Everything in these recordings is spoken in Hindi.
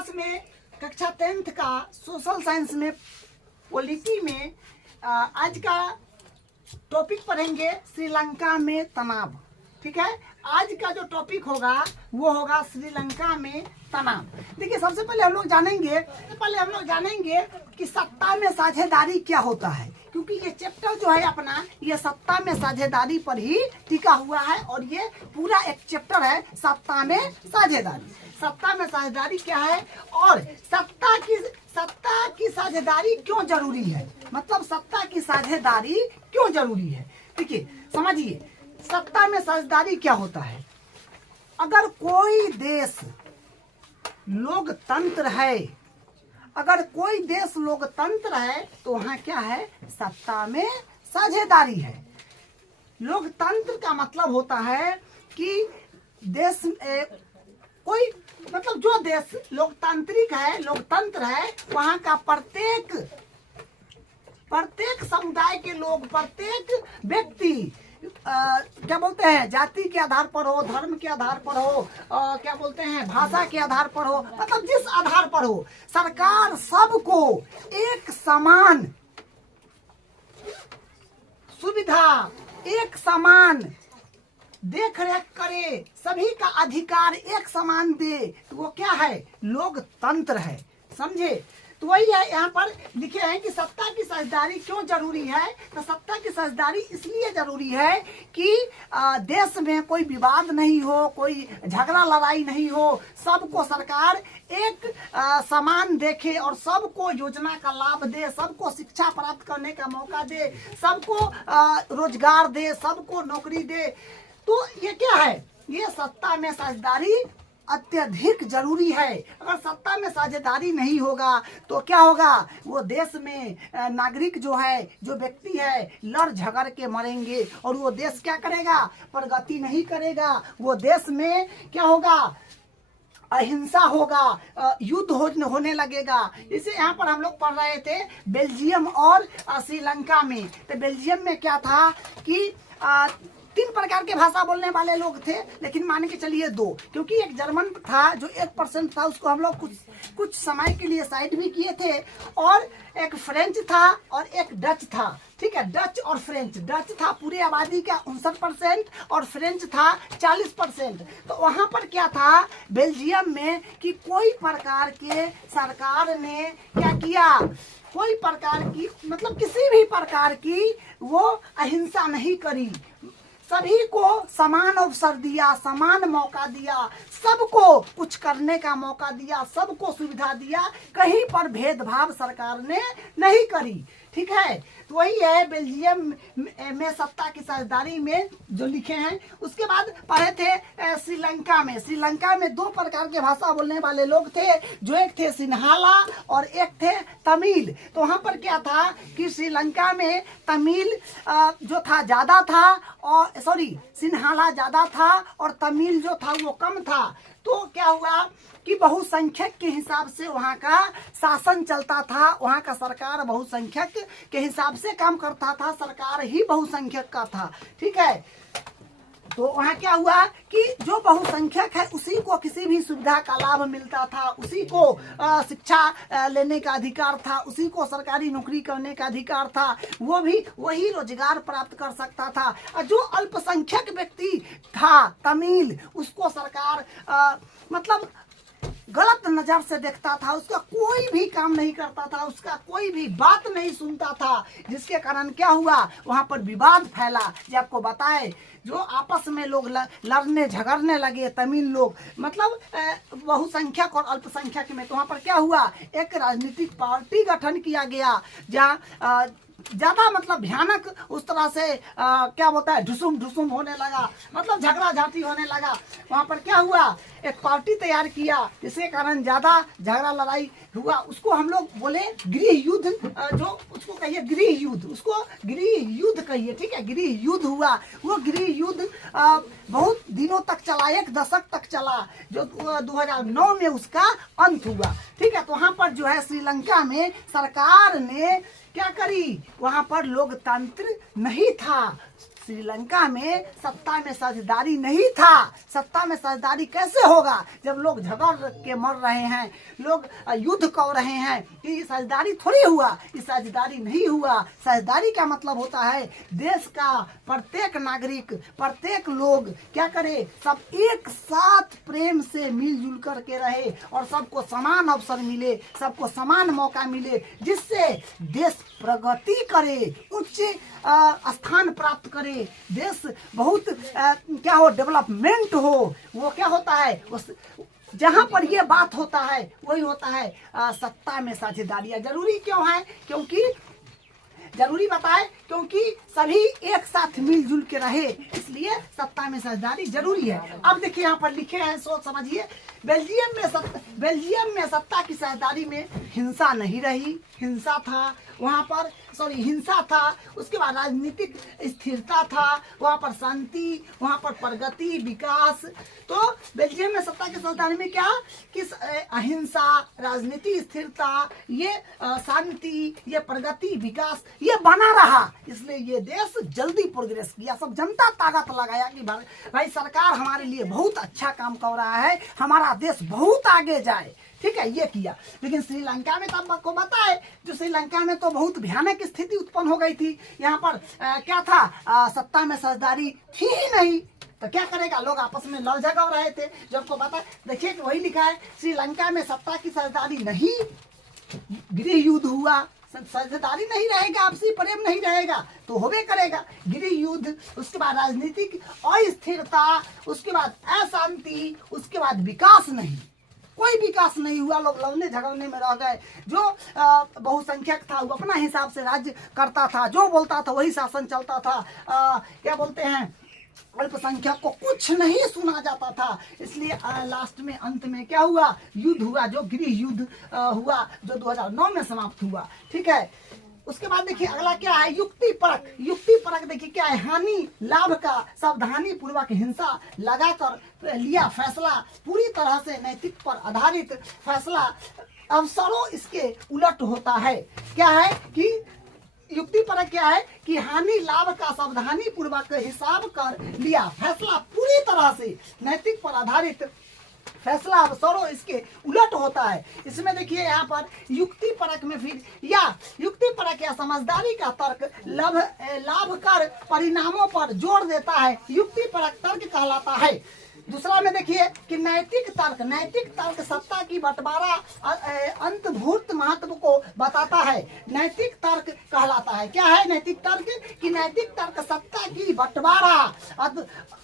क्लास में कक्षा 10th का सोशल साइंस में पॉलिटी में आज का टॉपिक पढ़ेंगे श्रीलंका में तनाव। ठीक है, आज का जो टॉपिक होगा वो होगा श्रीलंका में तनाव। देखिए, सबसे पहले हम लोग जानेंगे कि सत्ता में साझेदारी क्या होता है, क्योंकि ये चैप्टर जो है अपना ये सत्ता में साझेदारी पर ही टिका हुआ है और ये पूरा एक चैप्टर है सत्ता में साझेदारी। सत्ता में साझेदारी क्या है और सत्ता की साझेदारी क्यों जरूरी है, मतलब सत्ता की साझेदारी क्यों जरूरी है। देखिए, समझिए सत्ता में साझेदारी क्या होता है। अगर कोई देश लोकतंत्र है, तो वहाँ क्या है, सत्ता में साझेदारी है। लोकतंत्र का मतलब होता है कि देश कोई मतलब जो देश लोकतांत्रिक है, लोकतंत्र है, वहाँ का प्रत्येक समुदाय के लोग, प्रत्येक व्यक्ति क्या बोलते हैं, जाति के आधार पर हो, धर्म के आधार पर हो, क्या बोलते हैं, भाषा के आधार पर हो, मतलब जिस आधार पर हो, सरकार सबको एक समान सुविधा, एक समान देख रेख करे, सभी का अधिकार एक समान दे, तो वो क्या है, लोकतंत्र है। समझे, तो वही है, यहाँ पर लिखे हैं कि सत्ता की साझेदारी क्यों जरूरी है। तो सत्ता की साझेदारी इसलिए जरूरी है कि देश में कोई विवाद नहीं हो, कोई झगड़ा लड़ाई नहीं हो, सबको सरकार एक समान देखे और सबको योजना का लाभ दे, सबको शिक्षा प्राप्त करने का मौका दे, सबको रोजगार दे, सबको नौकरी दे। तो ये क्या है, ये सत्ता में साझेदारी अत्यधिक जरूरी है। अगर सत्ता में साझेदारी नहीं होगा तो क्या होगा, वो देश में नागरिक जो है, जो व्यक्ति है, लड़ झगड़ के मरेंगे और वो देश क्या करेगा, प्रगति नहीं करेगा। वो देश में क्या होगा, अहिंसा होगा, युद्ध होने लगेगा। इसे यहाँ पर हम लोग पढ़ रहे थे बेल्जियम और श्रीलंका में। तो बेल्जियम में क्या था कि 3 प्रकार के भाषा बोलने वाले लोग थे, लेकिन मान के चलिए 2, क्योंकि एक जर्मन था जो 1% था, उसको हम लोग कुछ समय के लिए साइड भी किए थे, और एक फ्रेंच था और एक डच था। ठीक है, डच और फ्रेंच, डच था पूरी आबादी का 59% और फ्रेंच था 40%। तो वहाँ पर क्या था बेल्जियम में कि कोई प्रकार के सरकार ने क्या किया, कोई प्रकार की मतलब किसी भी प्रकार की वो अहिंसा नहीं करी, सभी को समान अवसर दिया, समान मौका दिया, सबको कुछ करने का मौका दिया, सबको सुविधा दिया, कहीं पर भेदभाव सरकार ने नहीं करी। ठीक है, तो वही है बेल्जियम में सत्ता की साझेदारी में जो लिखे हैं। उसके बाद पढ़े थे श्रीलंका में 2 प्रकार के भाषा बोलने वाले लोग थे, जो एक थे सिन्हाला और एक थे तमिल। तो वहाँ पर क्या था कि श्रीलंका में तमिल जो था ज्यादा था, और सिन्हाला ज्यादा था और तमिल जो था वो कम था। तो क्या हुआ कि बहुसंख्यक के हिसाब से वहाँ का शासन चलता था, वहाँ का सरकार बहुसंख्यक के हिसाब से काम करता था, सरकार ही बहुसंख्यक का था। ठीक है, तो वहाँ क्या हुआ कि जो बहुसंख्यक है उसी को किसी भी सुविधा का लाभ मिलता था, उसी को शिक्षा लेने का अधिकार था, उसी को सरकारी नौकरी करने का अधिकार था, वो भी वही रोजगार प्राप्त कर सकता था। और जो अल्पसंख्यक व्यक्ति था तमिल, उसको सरकार मतलब गलत नजर से देखता था, उसका कोई भी काम नहीं करता था, उसका कोई भी बात नहीं सुनता था, जिसके कारण क्या हुआ, वहाँ पर विवाद फैला। जो आपको बताए, जो आपस में लोग लड़ने झगड़ने लगे तमिल लोग, मतलब बहुसंख्यक और अल्पसंख्यक में। तो वहाँ पर क्या हुआ, एक राजनीतिक पार्टी गठन किया गया, जहाँ ज्यादा मतलब भयानक उस तरह से क्या बोलता है, ढुसुम होने लगा, मतलब झगड़ा झांटी होने लगा। वहाँ पर क्या हुआ, एक पार्टी तैयार किया, जिसके कारण ज्यादा झगड़ा लड़ाई हुआ। उसको हम लोग बोले गृह युद्ध, जो उसको कहिए गृह युद्ध, उसको गृह युद्ध कहिए। ठीक है, गृह युद्ध हुआ। वो गृह युद्ध बहुत दिनों तक चला, 1 दशक तक चला, जो 2009 में उसका अंत हुआ। ठीक है, तो वहाँ पर जो है श्रीलंका में सरकार ने क्या करी, वहाँ पर लोकतंत्र नहीं था, श्रीलंका में सत्ता में साझेदारी नहीं था। सत्ता में साझेदारी कैसे होगा जब लोग झगड़ के मर रहे हैं, लोग युद्ध कर रहे हैं। ये साझेदारी थोड़ी हुआ, ये साझेदारी नहीं हुआ। साझेदारी का मतलब होता है देश का प्रत्येक नागरिक, प्रत्येक लोग क्या करे, सब एक साथ प्रेम से मिलजुल करके रहे और सबको समान अवसर मिले, सबको समान मौका मिले, जिससे देश प्रगति करे, उच्च स्थान प्राप्त करे, देश बहुत क्या हो, डेवलपमेंट हो। वो क्या होता है, उस जहां पर ये बात होता है वही होता है सत्ता में साझेदारियां जरूरी क्यों है, क्योंकि जरूरी बताए क्योंकि सभी एक साथ मिलजुल के रहे, इसलिए सत्ता में साझेदारी जरूरी है। अब देखिए यहाँ पर लिखे हैं, सोच समझिए। बेल्जियम में सत्ता की साझेदारी में हिंसा नहीं रही, हिंसा था वहाँ पर, हिंसा था। उसके बाद राजनीतिक स्थिरता था, वहाँ पर शांति, वहाँ पर प्रगति, विकास। तो बेल्जियम में सत्ता की साझेदारी में क्या कि अहिंसा, राजनीतिक स्थिरता, ये शांति, ये प्रगति, विकास, ये बना रहा। इसलिए ये देश जल्दी प्रोग्रेस किया, सब जनता ताकत लगाया कि भाई सरकार हमारे लिए बहुत अच्छा काम कर रहा है, हमारा देश बहुत आगे जाए। ठीक है, ये किया। लेकिन श्रीलंका में तो आपको पता है, जो श्रीलंका में तो बहुत भयानक स्थिति उत्पन्न हो गई थी। यहाँ पर क्या था, सत्ता में साझेदारी थी ही नहीं, तो क्या करेगा, लोग आपस में लड़ झगड़ रहे थे। जो आपको पता, देखिए कि वही लिखा है, श्रीलंका में सत्ता की साझेदारी नहीं, गृह युद्ध हुआ। साझेदारी नहीं रहेगा, आपसी प्रेम नहीं रहेगा तो होबे करेगा गृह युद्ध, उसके बाद राजनीतिक अस्थिरता, उसके बाद अशांति, उसके बाद विकास नहीं, कोई विकास नहीं हुआ। लोग लड़ने झगड़ने में रह गए। जो बहुसंख्यक था वो अपना हिसाब से राज्य करता था, जो बोलता था वही शासन चलता था। क्या बोलते हैं, अल्पसंख्यक को कुछ नहीं सुना जाता था। इसलिए लास्ट में अंत में क्या हुआ, युद्ध हुआ, जो गृह युद्ध हुआ, जो 2009 में समाप्त हुआ। ठीक है, उसके बाद देखिए अगला क्या है, युक्ति परक। युक्ति परक देखिए क्या है, हानि लाभ का सावधानी पूर्वक हिंसा लगाकर लिया फैसला, पूरी तरह से नैतिक पर आधारित फैसला अवसरों इसके उलट होता है। क्या है कि युक्ति परक क्या है कि हानि लाभ का सावधानी पूर्वक हिसाब कर लिया फैसला, पूरी तरह से नैतिक पर आधारित फैसला अवसरों इसके उलट होता है। इसमें देखिए यहाँ पर युक्ति परक में फिर या युक्ति परक या समझदारी का तर्क लाभ कर परिणामों पर जोर देता है, युक्ति परक तर्क कहलाता है। दूसरा में देखिए कि नैतिक तर्क सत्ता की बंटवारा अंतर्भूत महत्व को बताता है, नैतिक तर्क कहलाता है। क्या है नैतिक तर्क, कि नैतिक तर्क सत्ता की बंटवारा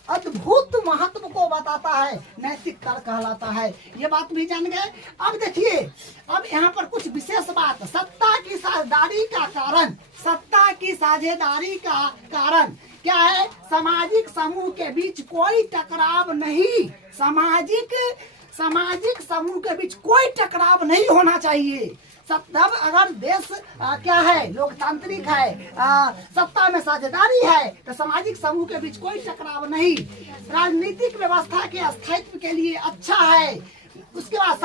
अद्भुत महत्व को बताता है, नैतिक तर्क कहलाता है। ये बात भी जान गए। अब देखिए, अब यहाँ पर कुछ विशेष बात, सत्ता की साझेदारी का कारण, सत्ता की साझेदारी का कारण क्या है, सामाजिक समूह के बीच कोई टकराव नहीं, सामाजिक समूह के बीच कोई टकराव नहीं होना चाहिए। तब अगर देश क्या है, लोकतांत्रिक है, सत्ता में साझेदारी है, तो सामाजिक समूह के बीच कोई टकराव नहीं, राजनीतिक व्यवस्था के स्थायित्व के लिए अच्छा है। उसके बाद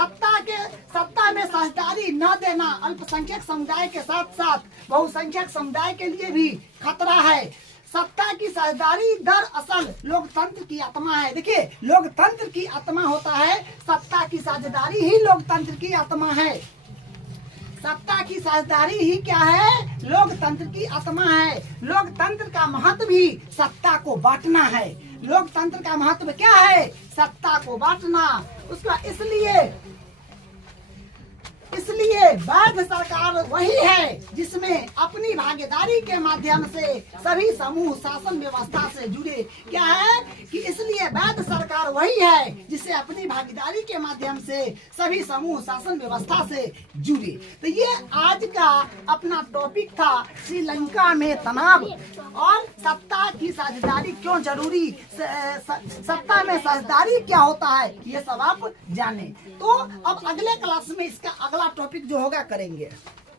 सत्ता में साझेदारी न देना अल्पसंख्यक समुदाय के साथ साथ बहुसंख्यक समुदाय के लिए भी खतरा है। सत्ता की साझेदारी दरअसल लोकतंत्र की आत्मा है। देखिए, लोकतंत्र की आत्मा होता है, सत्ता की साझेदारी ही लोकतंत्र की आत्मा है। सत्ता की साझेदारी ही क्या है, लोकतंत्र की आत्मा है। लोकतंत्र का महत्व भी सत्ता को बांटना है। लोकतंत्र का महत्व क्या है, सत्ता को बांटना। उसका इसलिए वैध सरकार वही है जिसमें अपनी भागीदारी के माध्यम से सभी समूह शासन व्यवस्था से जुड़े। क्या है कि इसलिए वैध सरकार वही है जिसे अपनी भागीदारी के माध्यम से सभी समूह शासन व्यवस्था से जुड़े। तो ये आज का अपना टॉपिक था, श्रीलंका में तनाव और सत्ता की साझेदारी क्यों जरूरी, सत्ता में साझेदारी क्या होता है, ये सब आप जाने। तो अब अगले क्लास में इसका अगला टॉपिक जो होगा करेंगे।